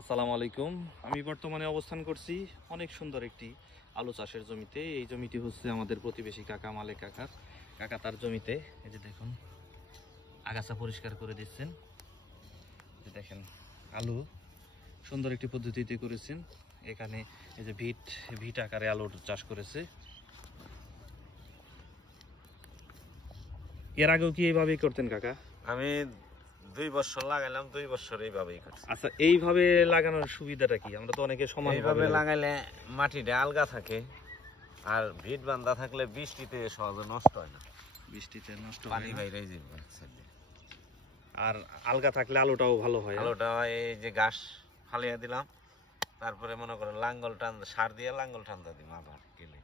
আসসালামু আলাইকুম। আমি বর্তমানে অবস্থান করছি অনেক সুন্দর একটি আলু চাষের জমিতে। এই জমিটি হচ্ছে আমাদের প্রতিবেশী কাকা মালিক কাকা তার জমিতে। এই যে দেখুন, আগাছা পরিষ্কার করে দিচ্ছেন। এই যে দেখেন, আলু সুন্দর একটি পদ্ধতিতে করেছেন। এখানে এই যে ভিট আকারে আলুর চাষ করেছে। এর আগেও কি এইভাবেই করতেন কাকা? আমি 2 বছর লাগাইলাম, 2 বছর এইভাবেই করছি। আচ্ছা, এইভাবে লাগানোর সুবিধাটা কি? আমরা তো অনেকে সমান এইভাবে লাগাইলে মাটিটা আলগা থাকে, আর ভিট বান্ধা থাকলে বৃষ্টিতে সহজে নষ্ট হয় না, বৃষ্টিতে নষ্ট পানি হয় না। বাইরে যাবে। আর আলগা থাকলে আলুটাও ভালো হয়। আলুটা এই যে ঘাস ফালিয়ে দিলাম, তারপরে মনে করেন লাঙ্গল টান সার দিয়ে লাঙ্গল টানতে দিম, আবার গেলে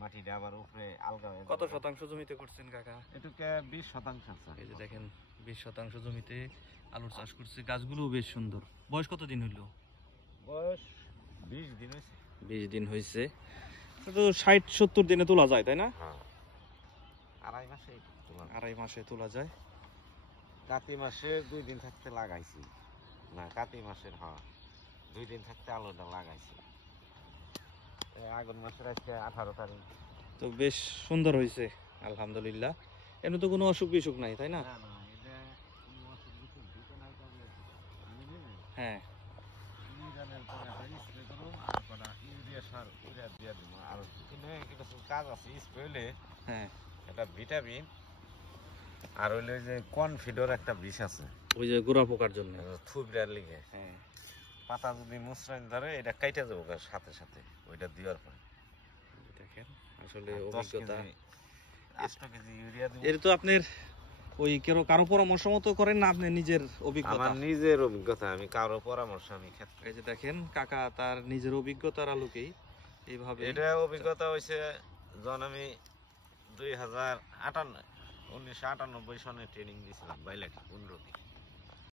মাটিটা আবার উপরে আলগা হয়ে কত যাবে। শতাংশ জমিতে করছেন কাকা? এটুকে 20% আছে। এই যে দেখেন, 20% জমিতে আলুর চাষ করছে। গাছগুলো বেশ সুন্দর। বয়স কতদিন হইলো? বয়স 20 দিন হয়েছে। 20 দিন হয়েছে। তো 60-70 দিনে তোলা যায়, তাই না? হ্যাঁ, আড়াই মাসে তোমার। আড়াই মাসে তোলা যায়। কাতি মাসে 2 দিন থাকতে লাগাইছি, না কাতি মাসের 2 দিন থাকতে আলুটা লাগাইছি। আগুন মাসের আজকে 18 তারিখ। তো বেশ সুন্দর হয়েছে আলহামদুলিল্লাহ। এমনি তো কোনো অসুখ বিসুখ নাই, তাই না? না না, এটা কোনো অসুখ বিসুখ দিতে নাই, তবে আমি নেই হ্যাঁ, ইউরিয়ানের পরে একটা স্প্রে করুন, তারপর ইউরিয়া সার দিয়ে দিব। আর কিন্তু কিছু কাজ আছে স্প্রে হইলে, হ্যাঁ। এটা ভিটামিন আর হইলে যে কনফিডর একটা বিষ আছে ওই যে গোড়া পোকার জন্য। থুবড়ার লিগে, হ্যাঁ, পাতা যদি মসৃণ ধরে এটা কাইটা যাবো সাথে সাথে ওইটা দেওয়ার পরে। দেখেন আসলে 10 অভিজ্ঞতা। কেজি 8 কেজি ইউরিয়া দিব। এর তো আপনার ওই কারো পরামর্শ মতো করেন না, আপনি নিজের অভিজ্ঞতা? আমার নিজের অভিজ্ঞতা, আমি কারো পররামর্শ আমি ক্ষেত্রে। এই যে দেখেন, কাকা তার নিজের অভিজ্ঞতার আলোকেই এইভাবে। এটা অভিজ্ঞতা হয়েছে যখন আমি 1998 সনে ট্রেনিং দিয়েছিলাম, 15 দিন।